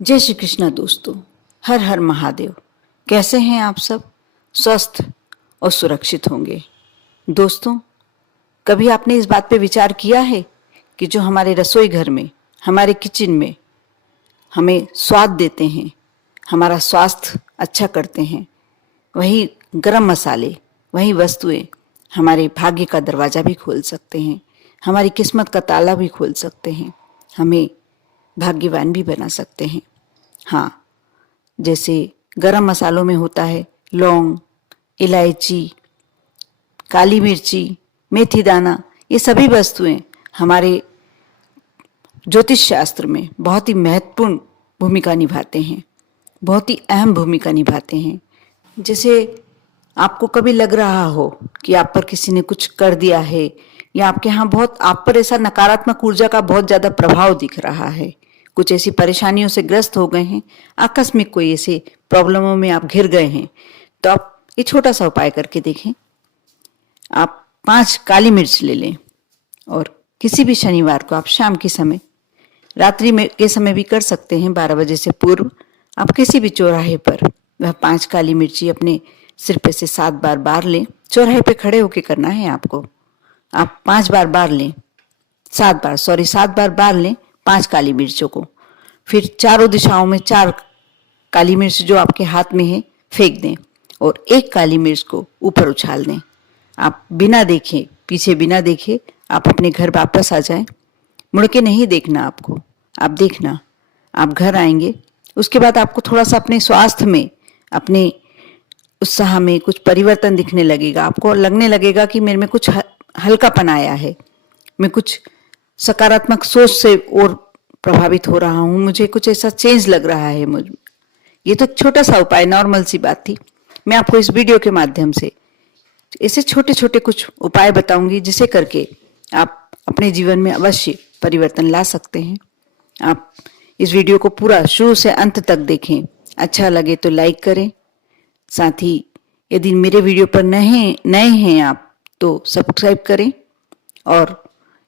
जय श्री कृष्णा दोस्तों। हर हर महादेव। कैसे हैं आप सब? स्वस्थ और सुरक्षित होंगे। दोस्तों, कभी आपने इस बात पे विचार किया है कि जो हमारे रसोई घर में, हमारे किचन में हमें स्वाद देते हैं, हमारा स्वास्थ्य अच्छा करते हैं, वही गरम मसाले, वही वस्तुएं हमारे भाग्य का दरवाजा भी खोल सकते हैं, हमारी किस्मत का ताला भी खोल सकते हैं, हमें भाग्यवान भी बना सकते हैं। हाँ, जैसे गरम मसालों में होता है लौंग, इलायची, काली मिर्ची, मेथी दाना। ये सभी वस्तुएं हमारे ज्योतिष शास्त्र में बहुत ही महत्वपूर्ण भूमिका निभाते हैं, बहुत ही अहम भूमिका निभाते हैं। जैसे आपको कभी लग रहा हो कि आप पर किसी ने कुछ कर दिया है, या आपके यहाँ बहुत आप पर ऐसा नकारात्मक ऊर्जा का बहुत ज्यादा प्रभाव दिख रहा है, कुछ ऐसी परेशानियों से ग्रस्त हो गए हैं, आकस्मिक कोई ऐसे प्रॉब्लमों में आप घिर गए हैं, तो आप ये छोटा सा उपाय करके देखें। आप 5 काली मिर्च ले लें और किसी भी शनिवार को आप शाम के समय, रात्रि में के समय भी कर सकते हैं, 12 बजे से पूर्व आप किसी भी चौराहे पर वह 5 काली मिर्ची अपने सिर पे से 7 बार बार लें। चौराहे पे खड़े होके करना है आपको। आप 5 बार बार लें, 7 बार बार लें 5 काली मिर्चों को। फिर चारों दिशाओं में 4 काली मिर्च जो आपके हाथ में है फेंक दें और 1 काली मिर्च को ऊपर उछाल दें। आप बिना देखे, पीछे बिना देखे आप अपने घर वापस आ जाएं। मुड़ के नहीं देखना आपको। आप देखना, आप घर आएंगे, उसके बाद आपको थोड़ा सा अपने स्वास्थ्य में, अपने उत्साह में कुछ परिवर्तन दिखने लगेगा। आपको लगने लगेगा कि मेरे में कुछ हल्कापन आया है, मैं कुछ सकारात्मक सोच से और प्रभावित हो रहा हूं, मुझे कुछ ऐसा चेंज लग रहा है मुझ। ये तो छोटा सा उपाय, नॉर्मल सी बात थी। मैं आपको इस वीडियो के माध्यम से ऐसे छोटे छोटे कुछ उपाय बताऊंगी जिसे करके आप अपने जीवन में अवश्य परिवर्तन ला सकते हैं। आप इस वीडियो को पूरा शुरू से अंत तक देखें। अच्छा लगे तो लाइक करें, साथ ही यदि मेरे वीडियो पर नए हैं आप तो सब्सक्राइब करें। और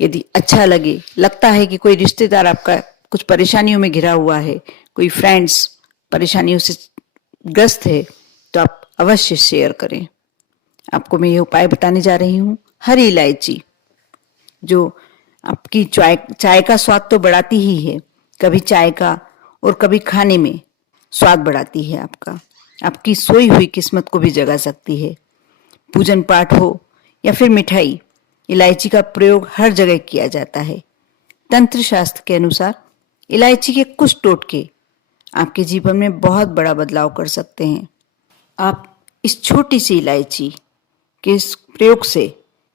यदि अच्छा लगे, लगता है कि कोई रिश्तेदार आपका कुछ परेशानियों में घिरा हुआ है, कोई फ्रेंड्स परेशानियों से ग्रस्त है, तो आप अवश्य शेयर करें। आपको मैं ये उपाय बताने जा रही हूँ। हरी इलायची जो आपकी चाय का स्वाद तो बढ़ाती ही है, कभी चाय का और कभी खाने में स्वाद बढ़ाती है आपका। आपकी सोई हुई किस्मत को भी जगा सकती है। पूजन पाठ हो या फिर मिठाई, इलायची का प्रयोग हर जगह किया जाता है। तंत्र शास्त्र के अनुसार इलायची के कुछ टोटके आपके जीवन में बहुत बड़ा बदलाव कर सकते हैं। आप इस छोटी सी इलायची के इस प्रयोग से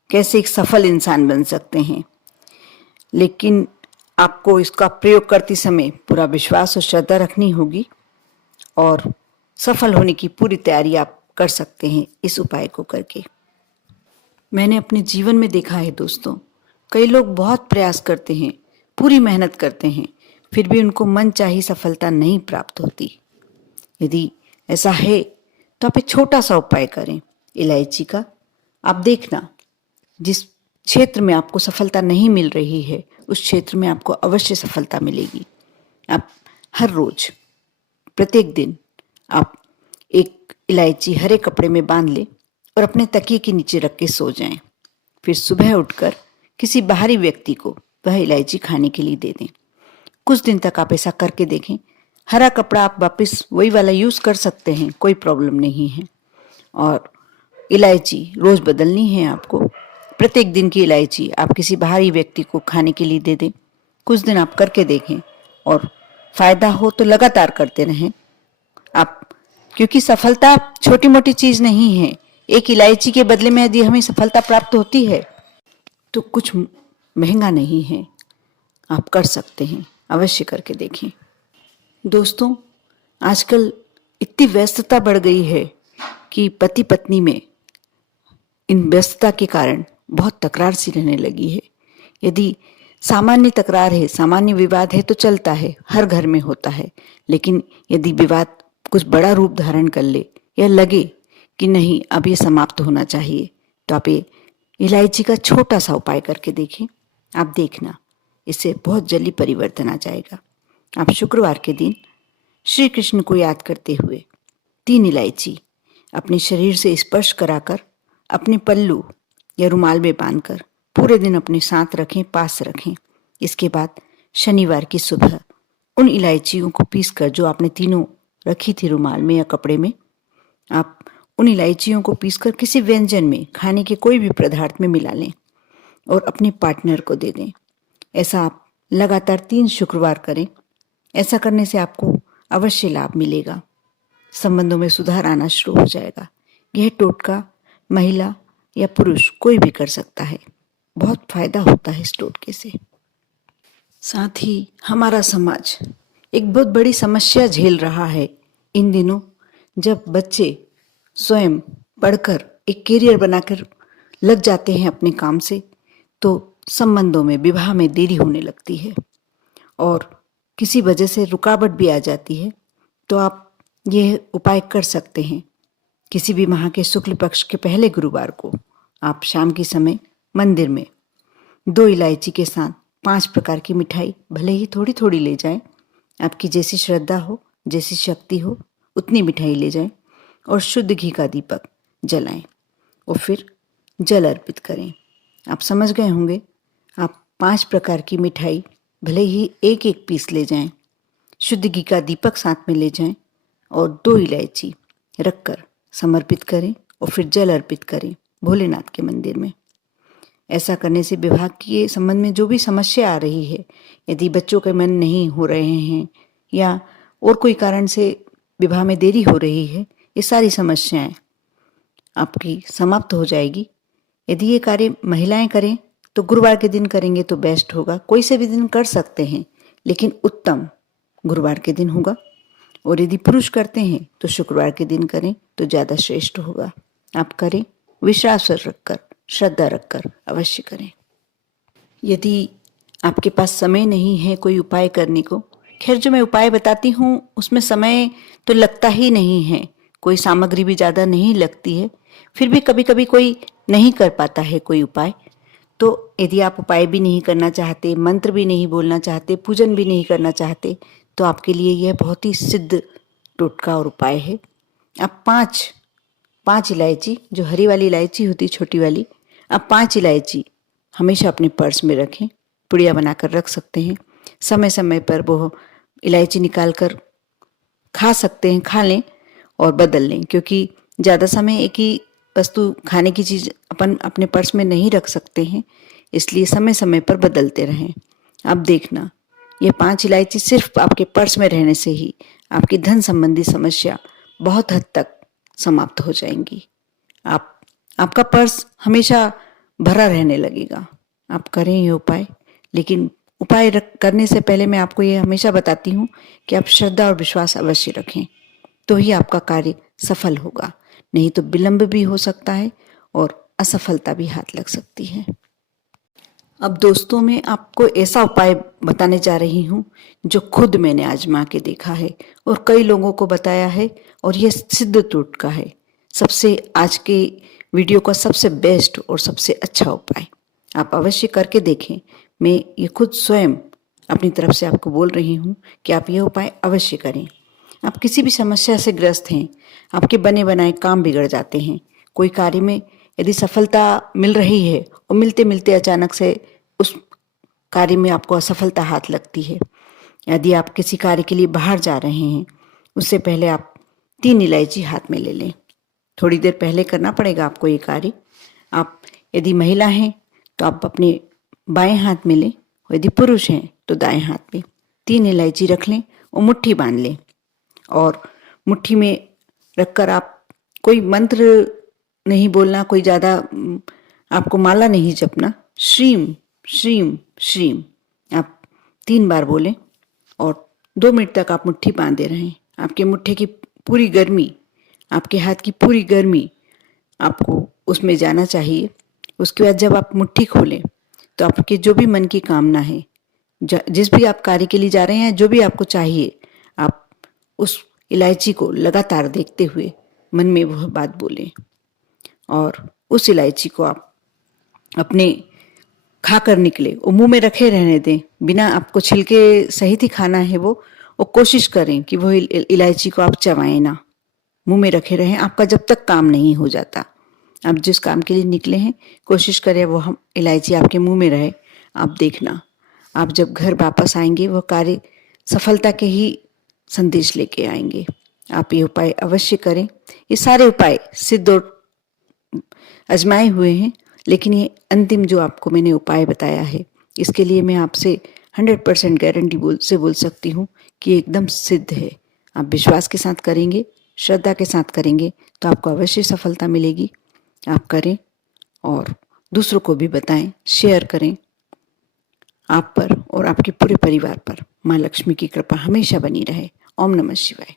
कैसे एक सफल इंसान बन सकते हैं, लेकिन आपको इसका प्रयोग करते समय पूरा विश्वास और श्रद्धा रखनी होगी और सफल होने की पूरी तैयारी आप कर सकते हैं इस उपाय को करके। मैंने अपने जीवन में देखा है दोस्तों, कई लोग बहुत प्रयास करते हैं, पूरी मेहनत करते हैं, फिर भी उनको मनचाही सफलता नहीं प्राप्त होती। यदि ऐसा है तो आप एक छोटा सा उपाय करें इलायची का। आप देखना, जिस क्षेत्र में आपको सफलता नहीं मिल रही है उस क्षेत्र में आपको अवश्य सफलता मिलेगी। आप हर रोज, प्रत्येक दिन आप एक इलायची हरे कपड़े में बांध लें और अपने तकिए के नीचे रख के सो जाएं। फिर सुबह उठकर किसी बाहरी व्यक्ति को वह इलायची खाने के लिए दे दें। कुछ दिन तक आप ऐसा करके देखें। हरा कपड़ा आप वापस वही वाला यूज कर सकते हैं, कोई प्रॉब्लम नहीं है। और इलायची रोज बदलनी है आपको। प्रत्येक दिन की इलायची आप किसी बाहरी व्यक्ति को खाने के लिए दे दें। कुछ दिन आप करके देखें और फायदा हो तो लगातार करते रहें आप, क्योंकि सफलता छोटी मोटी चीज नहीं है। एक इलायची के बदले में यदि हमें सफलता प्राप्त होती है तो कुछ महंगा नहीं है, आप कर सकते हैं। अवश्य करके देखें। दोस्तों, आजकल इतनी व्यस्तता बढ़ गई है कि पति पत्नी में इन व्यस्तता के कारण बहुत तकरार सी रहने लगी है। यदि सामान्य तकरार है, सामान्य विवाद है तो चलता है, हर घर में होता है। लेकिन यदि विवाद कुछ बड़ा रूप धारण कर ले या लगे कि नहीं अब ये समाप्त होना चाहिए, तो आप ये इलायची का छोटा सा उपाय करके देखें। आप देखना, इससे बहुत जल्दी परिवर्तन आ जाएगा। आप शुक्रवार के दिन श्री कृष्ण को याद करते हुए 3 इलायची अपने शरीर से स्पर्श कराकर अपने पल्लू या रुमाल में बांधकर पूरे दिन अपने साथ रखें, पास रखें। इसके बाद शनिवार की सुबह उन इलायचियों को पीसकर, जो आपने तीनों रखी थी रुमाल में या कपड़े में, आप उन इलायचियों को पीसकर किसी व्यंजन में, खाने के कोई भी पदार्थ में मिला लें और अपने पार्टनर को दे दें। ऐसा आप लगातार 3 शुक्रवार करें। ऐसा करने से आपको अवश्य लाभ मिलेगा, संबंधों में सुधार आना शुरू हो जाएगा। यह टोटका महिला या पुरुष कोई भी कर सकता है। बहुत फायदा होता है इस टोटके से। साथ ही हमारा समाज एक बहुत बड़ी समस्या झेल रहा है इन दिनों, जब बच्चे स्वयं पढ़कर एक करियर बनाकर लग जाते हैं अपने काम से, तो संबंधों में, विवाह में देरी होने लगती है और किसी वजह से रुकावट भी आ जाती है। तो आप यह उपाय कर सकते हैं। किसी भी माह के शुक्ल पक्ष के पहले गुरुवार को आप शाम के समय मंदिर में 2 इलायची के साथ 5 प्रकार की मिठाई, भले ही थोड़ी थोड़ी ले जाएं, आपकी जैसी श्रद्धा हो, जैसी शक्ति हो, उतनी मिठाई ले जाएं और शुद्ध घी का दीपक जलाएं और फिर जल अर्पित करें। आप समझ गए होंगे। आप 5 प्रकार की मिठाई भले ही एक एक पीस ले जाएं, शुद्ध घी का दीपक साथ में ले जाएं और 2 इलायची रखकर समर्पित करें और फिर जल अर्पित करें भोलेनाथ के मंदिर में। ऐसा करने से विवाह के संबंध में जो भी समस्या आ रही है, यदि बच्चों के मन नहीं हो रहे हैं या और कोई कारण से विवाह में देरी हो रही है, ये सारी समस्याएं आपकी समाप्त हो जाएगी। यदि ये कार्य महिलाएं करें तो गुरुवार के दिन करेंगे तो बेस्ट होगा। कोई से भी दिन कर सकते हैं, लेकिन उत्तम गुरुवार के दिन होगा। और यदि पुरुष करते हैं तो शुक्रवार के दिन करें तो ज़्यादा श्रेष्ठ होगा। आप करें, विश्वास रखकर, श्रद्धा रखकर अवश्य करें। यदि आपके पास समय नहीं है कोई उपाय करने को, खैर जो मैं उपाय बताती हूँ उसमें समय तो लगता ही नहीं है, कोई सामग्री भी ज़्यादा नहीं लगती है, फिर भी कभी कभी कोई नहीं कर पाता है कोई उपाय। तो यदि आप उपाय भी नहीं करना चाहते, मंत्र भी नहीं बोलना चाहते, पूजन भी नहीं करना चाहते, तो आपके लिए यह बहुत ही सिद्ध टोटका और उपाय है। आप 5 इलायची, जो हरी वाली इलायची होती छोटी वाली, आप 5 इलायची हमेशा अपने पर्स में रखें, पुड़िया बनाकर रख सकते हैं। समय समय पर वो इलायची निकाल कर खा सकते हैं, खा लें और बदल लें, क्योंकि ज़्यादा समय एक ही वस्तु, खाने की चीज़ अपन अपने पर्स में नहीं रख सकते हैं, इसलिए समय समय पर बदलते रहें। आप देखना, ये 5 इलायची सिर्फ आपके पर्स में रहने से ही आपकी धन संबंधी समस्या बहुत हद तक समाप्त हो जाएंगी। आपका पर्स हमेशा भरा रहने लगेगा। आप करें ये उपाय, लेकिन उपाय करने से पहले मैं आपको ये हमेशा बताती हूँ कि आप श्रद्धा और विश्वास अवश्य रखें, तो ही आपका कार्य सफल होगा। नहीं तो विलंब भी हो सकता है और असफलता भी हाथ लग सकती है। अब दोस्तों, मैं आपको ऐसा उपाय बताने जा रही हूँ जो खुद मैंने आजमा के देखा है और कई लोगों को बताया है, और यह सिद्ध टोटका है। सबसे आज के वीडियो का सबसे बेस्ट और सबसे अच्छा उपाय आप अवश्य करके देखें। मैं ये खुद स्वयं अपनी तरफ से आपको बोल रही हूँ कि आप यह उपाय अवश्य करें। आप किसी भी समस्या से ग्रस्त हैं, आपके बने बनाए काम बिगड़ जाते हैं, कोई कार्य में यदि सफलता मिल रही है और मिलते मिलते अचानक से उस कार्य में आपको असफलता हाथ लगती है, यदि आप किसी कार्य के लिए बाहर जा रहे हैं, उससे पहले आप 3 इलायची हाथ में ले लें। थोड़ी देर पहले करना पड़ेगा आपको ये कार्य। आप यदि महिला हैं तो आप अपने बाएं हाथ में लें, और यदि पुरुष हैं तो दाएं हाथ में 3 इलायची रख लें और मुट्ठी बांध लें। और मुट्ठी में रखकर आप कोई मंत्र नहीं बोलना, कोई ज़्यादा आपको माला नहीं जपना। श्रीम श्रीम श्रीम आप 3 बार बोलें और 2 मिनट तक आप मुट्ठी बांधे रहें। आपके मुट्ठी की पूरी गर्मी, आपके हाथ की पूरी गर्मी आपको उसमें जाना चाहिए। उसके बाद जब आप मुट्ठी खोलें तो आपके जो भी मन की कामना है, जिस भी आप कार्य के लिए जा रहे हैं, जो भी आपको चाहिए, आप उस इलायची को लगातार देखते हुए मन में वह बात बोलें और उस इलायची को आप अपने खाकर निकले और मुंह में रखे रहने दें, बिना, आपको छिलके सहित ही खाना है वो, और कोशिश करें कि वो इलायची को आप चबाएं ना, मुंह में रखे रहें आपका जब तक काम नहीं हो जाता। आप जिस काम के लिए निकले हैं कोशिश करें वो हम इलायची आपके मुंह में रहे। आप देखना आप जब घर वापस आएंगे वह कार्य सफलता के ही संदेश लेके आएंगे। आप ये उपाय अवश्य करें। ये सारे उपाय सिद्ध और आजमाए हुए हैं, लेकिन ये अंतिम जो आपको मैंने उपाय बताया है इसके लिए मैं आपसे 100% गारंटी बोल सकती हूँ कि ये एकदम सिद्ध है। आप विश्वास के साथ करेंगे, श्रद्धा के साथ करेंगे तो आपको अवश्य सफलता मिलेगी। आप करें और दूसरों को भी बताएं, शेयर करें। आप पर और आपके पूरे परिवार पर माँ लक्ष्मी की कृपा हमेशा बनी रहे। ओम नमः शिवाय।